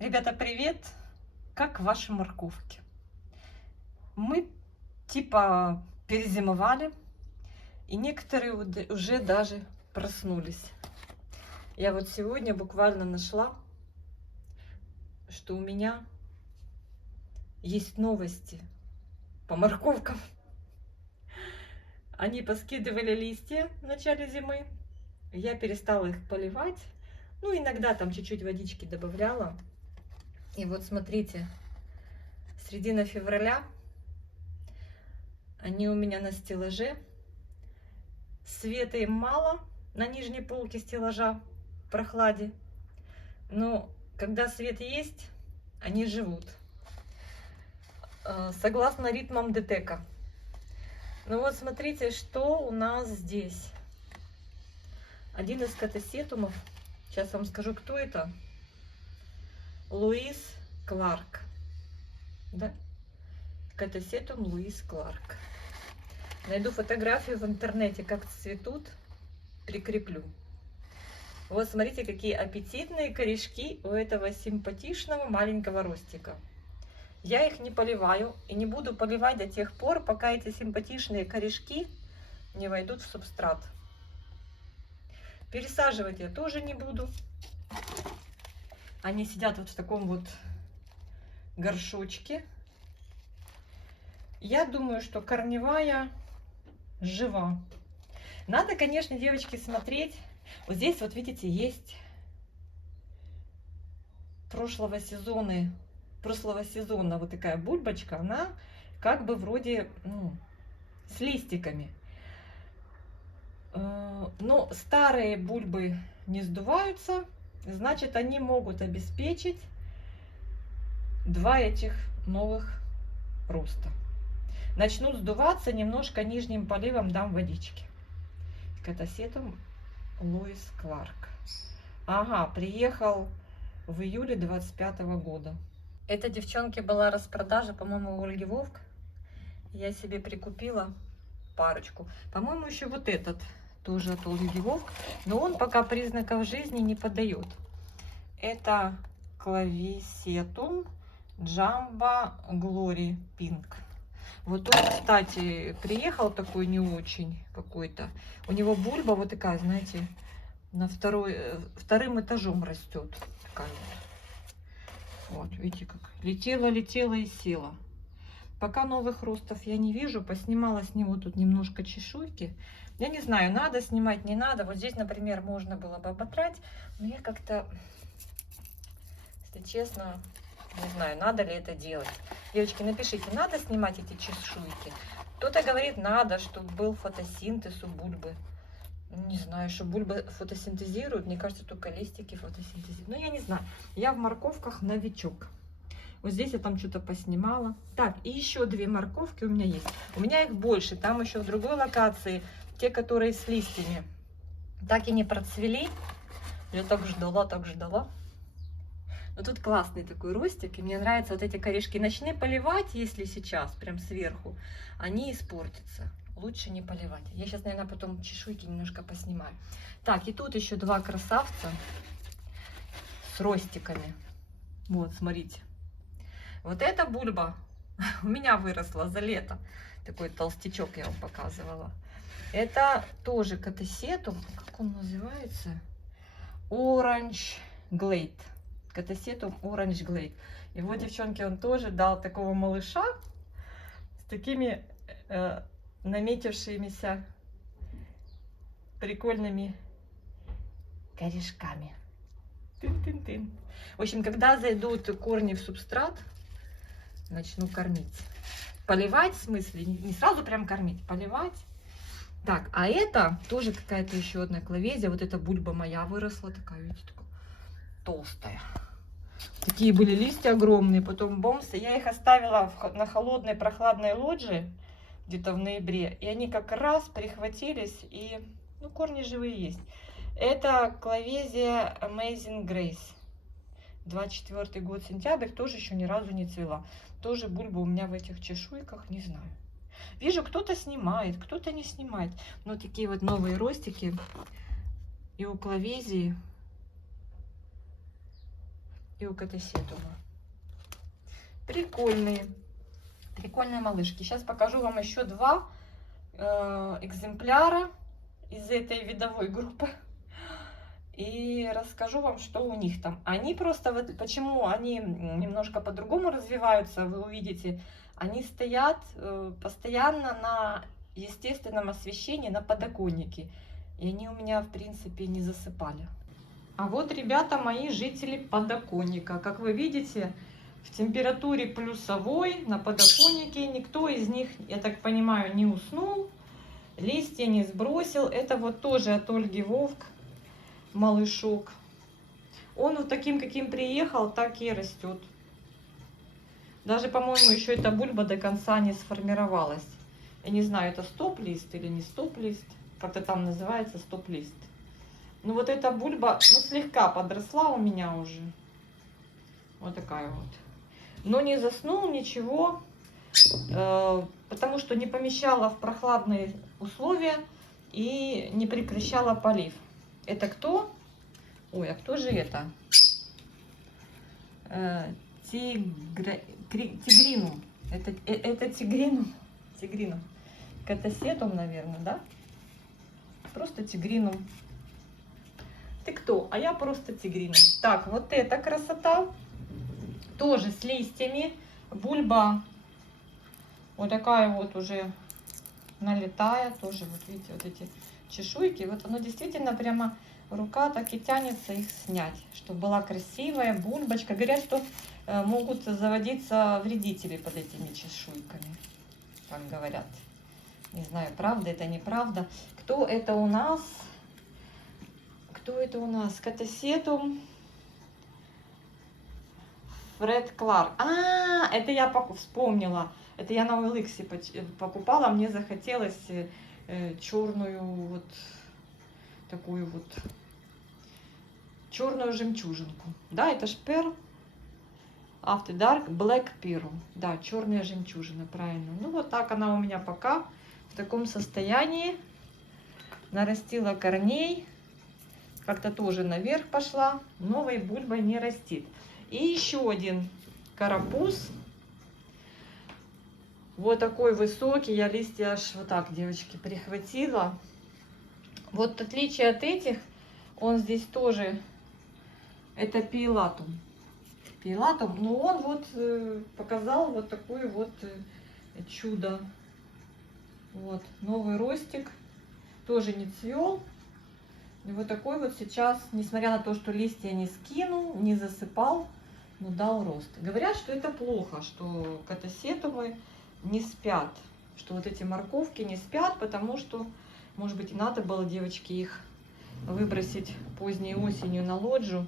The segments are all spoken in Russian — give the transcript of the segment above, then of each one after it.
Ребята, привет! Как ваши морковки? Мы типа перезимовали, и некоторые уже даже проснулись. Я вот сегодня буквально нашла, что у меня есть новости по морковкам. Они поскидывали листья в начале зимы, я перестала их поливать, ну иногда там чуть-чуть водички добавляла. И вот смотрите, середина февраля, они у меня на стеллаже. Света им мало на нижней полке стеллажа в прохладе. Но когда свет есть, они живут. Согласно ритмам ДТЭКа. Ну вот смотрите, что у нас здесь. Один из катасетумов. Сейчас вам скажу, кто это. Луис Кларк. Да? Катасетум Луис Кларк. Найду фотографию в интернете, как цветут, прикреплю. Вот смотрите, какие аппетитные корешки у этого симпатичного маленького ростика. Я их не поливаю и не буду поливать до тех пор, пока эти симпатичные корешки не войдут в субстрат. Пересаживать я тоже не буду. Они сидят вот в таком вот горшочке. Я думаю, что корневая жива. Надо, конечно, девочки, смотреть. Вот здесь, вот видите, есть прошлого сезона вот такая бульбочка. Она как бы вроде с листиками. Но старые бульбы не сдуваются. Значит, они могут обеспечить два этих новых роста. Начнут сдуваться, немножко нижним поливом дам водички. Катасетум Луис Кларк. Ага, приехал в июле 25 года. Эта девчонке была распродажа, по-моему, у Ольги Вовк. Я себе прикупила парочку. По-моему, еще вот этот тоже от Ольги Вовк. Но он пока признаков жизни не подает. Это Клависетум Джамбо Глори Пинк. Вот он, кстати, приехал такой не очень какой-то. У него бульба вот такая, знаете, на вторым этажом растет. Такая вот, видите, как летела и села. Пока новых ростов я не вижу. Поснимала с него тут немножко чешуйки. Я не знаю, надо снимать, не надо. Вот здесь, например, можно было бы оботрать. Но я как-то, если честно, не знаю, надо ли это делать. Девочки, напишите, надо снимать эти чешуйки. Кто-то говорит, надо, чтобы был фотосинтез у бульбы. Не знаю, что бульба фотосинтезирует. Мне кажется, только листики фотосинтезируют. Но я не знаю. Я в морковках новичок. Вот здесь я там что-то поснимала. Так, и еще две морковки у меня есть. У меня их больше. Там еще в другой локации. Те, которые с листьями. Так и не процвели. Я так ждала, так ждала. Но тут классный такой ростик, и мне нравятся вот эти корешки. Начни поливать, если сейчас, прям сверху, они испортятся. Лучше не поливать. Я сейчас, наверное, потом чешуйки немножко поснимаю. Так, и тут еще два красавца с ростиками. Вот, смотрите. Вот эта бульба у меня выросла за лето. Такой толстячок я вам показывала. Это тоже катасетум. Как он называется? Orange Glade. Катасетум Orange Glade. И вот, девчонки, он тоже дал такого малыша с такими наметившимися прикольными корешками. Тын-тын-тын. В общем, когда зайдут корни в субстрат, начну кормить. Поливать, в смысле, не сразу прям кормить, поливать. Так, а это тоже какая-то еще одна клавезия. Вот эта бульба моя выросла, такая, видите, такая толстая. Такие были листья огромные, потом бомсы. Я их оставила на холодной прохладной лоджии где-то в ноябре. И они как раз прихватились, и корни живые есть. Это клавезия Amazing Grace. 24 год, сентябрь, тоже еще ни разу не цвела. Тоже бульба у меня в этих чешуйках, не знаю. Вижу, кто-то снимает, кто-то не снимает. Но такие вот новые ростики. И у клавезии и у катасетума. Прикольные. Прикольные малышки. Сейчас покажу вам еще два экземпляра из этой видовой группы. И расскажу вам, что у них там. Они просто, вот почему они немножко по-другому развиваются, вы увидите. Они стоят постоянно на естественном освещении, на подоконнике. И они у меня, в принципе, не засыпали. А вот, ребята, мои жители подоконника. Как вы видите, в температуре плюсовой на подоконнике никто из них, я так понимаю, не уснул. Листья не сбросил. Это вот тоже от Ольги Вовк малышок. Он вот таким, каким приехал, так и растет. Даже, по-моему, еще эта бульба до конца не сформировалась. Я не знаю, это стоп-лист или не стоп-лист. Как-то там называется стоп-лист. Ну вот эта бульба, ну, слегка подросла у меня уже. Вот такая вот. Но не заснул, ничего. Потому что не помещала в прохладные условия и не прекращала полив. Это кто? Ой, а кто же это? Тигрину. Это тигрину. Тигрину. Катасетум, наверное, да? Просто тигрину. Ты кто? А я просто тигрину. Так, вот эта красота. Тоже с листьями. Бульба вот такая вот уже налетая. Тоже вот видите, вот эти чешуйки. Вот оно действительно прямо рука так и тянется их снять, чтобы была красивая бульбочка. Говорят, что могут заводиться вредители под этими чешуйками. Так говорят. Не знаю, правда это, неправда. Кто это у нас? Кто это у нас? Катасетум. Фред Кларк. А, это я вспомнила. Это я на OLX покупала. Мне захотелось черную вот такую вот черную жемчужинку. Да, это ж Pearl After Dark Black Pearl. Да, черная жемчужина, правильно. Ну вот так она у меня пока в таком состоянии. Нарастила корней. Как-то тоже наверх пошла. Новой бульбой не растит. И еще один карапуз. Вот такой высокий. Я листья аж вот так, девочки, прихватила. Вот отличие от этих, он здесь тоже, это пиелатум. Пиелатум, но он вот показал вот такое вот чудо. Вот, новый ростик, тоже не цвел. И вот такой вот сейчас, несмотря на то, что листья не скинул, не засыпал, но дал рост. Говорят, что это плохо, что катасетумы не спят, что вот эти морковки не спят, потому что, может быть, и надо было, девочки, их выбросить поздней осенью на лоджию,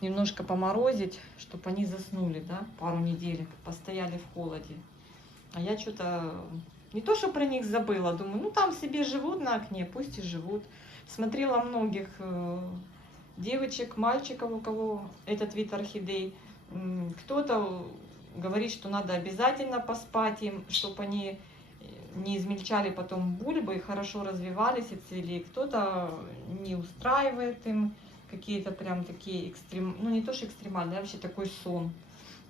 немножко поморозить, чтобы они заснули, да, пару недель, постояли в холоде. А я что-то не то, что про них забыла, думаю, ну там себе живут на окне, пусть и живут. Смотрела многих девочек, мальчиков, у кого этот вид орхидей. Кто-то говорит, что надо обязательно поспать им, чтобы они не измельчали потом бульбы и хорошо развивались и цвели. Кто-то не устраивает им какие-то прям такие ну не то что экстремальные, а вообще такой сон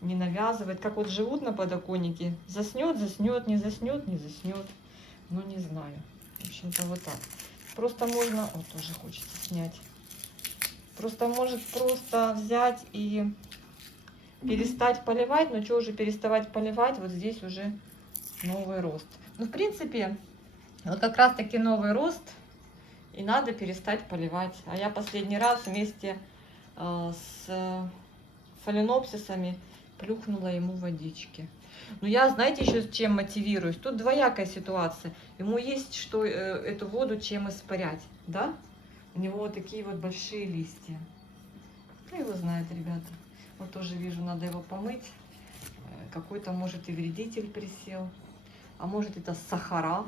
не навязывает. Как вот живут на подоконнике, заснет, заснет, не заснет, не заснет. Ну не знаю. В общем-то вот так. Просто можно, вот тоже хочется снять. Просто может просто взять и перестать поливать. Но что уже переставать поливать? Вот здесь уже новый рост. Ну, в принципе, вот как раз таки новый рост. И надо перестать поливать. А я последний раз вместе с фаленопсисами плюхнула ему водички. Но я, знаете, еще чем мотивируюсь? Тут двоякая ситуация. Ему есть что эту воду чем испарять, да? У него вот такие вот большие листья. Кто его знает, ребята? Вот тоже вижу, надо его помыть. Какой-то, может, и вредитель присел. А может, это сахара.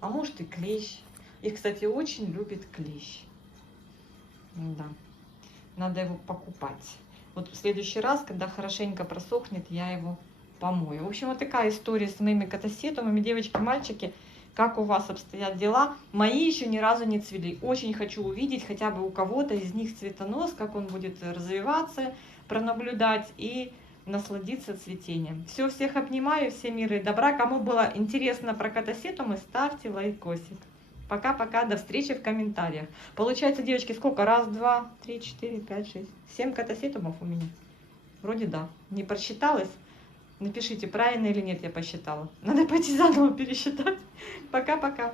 А может, и клещ. Их, кстати, очень любит клещ. Да. Надо его покупать. Вот в следующий раз, когда хорошенько просохнет, я его помою. В общем, вот такая история с моими катасетумами. Девочки, мальчики, как у вас обстоят дела? Мои еще ни разу не цвели. Очень хочу увидеть хотя бы у кого-то из них цветонос, как он будет развиваться. пронаблюдать и насладиться цветением. Все, всех обнимаю, все мира и добра. Кому было интересно про катасетумы, ставьте лайкосик. Пока-пока, до встречи в комментариях. Получается, девочки, сколько? Раз, два, три, четыре, пять, шесть, 7 катасетумов у меня. Вроде да. Не просчиталась? Напишите, правильно или нет я посчитала. Надо пойти заново пересчитать. Пока-пока.